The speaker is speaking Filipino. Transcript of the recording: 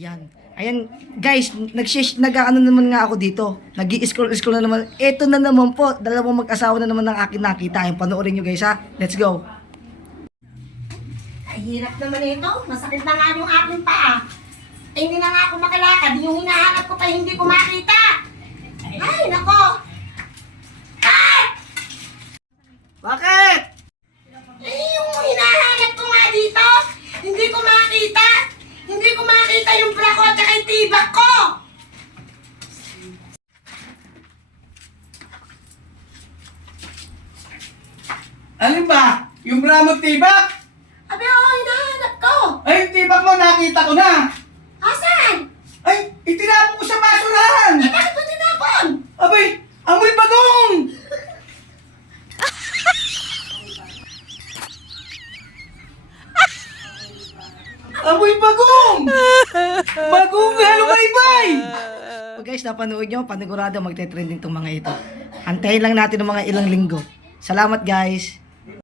Ayan. Ayan, guys, nag-ano naman nga ako dito. Nag-i-scroll na naman. Ito na naman po, dalawang mag-asawa na naman ng akin nakita. Ayan, panoorin nyo guys ha. Let's go. Ay, hirap naman ito. Masakit na nga yung aking paa. Ay, hindi na nga ako makalakad. Yung hinahanap ko pa hindi ko makita. Ay, nako. Ah! Bakit? Ay, yung hinahanap ko nga dito. Hindi ko makita. Hindi ko makita yung bra ko at saka yung tibak ko. Alin ba? Yung bra mo tibak? Abi, oo, hinahanap ko. Ay, yung tibak mo nakita ko na. Asan? Ay, itinapon ko sa basurahan. Eh, bakit mo tinapon? Abay, amoy bagong. Amoy bagong. Bagong halumaybay. So guys, napanood nyo, panigurado magte-trending tong mga ito. Antayin lang natin ng mga ilang linggo. Salamat guys.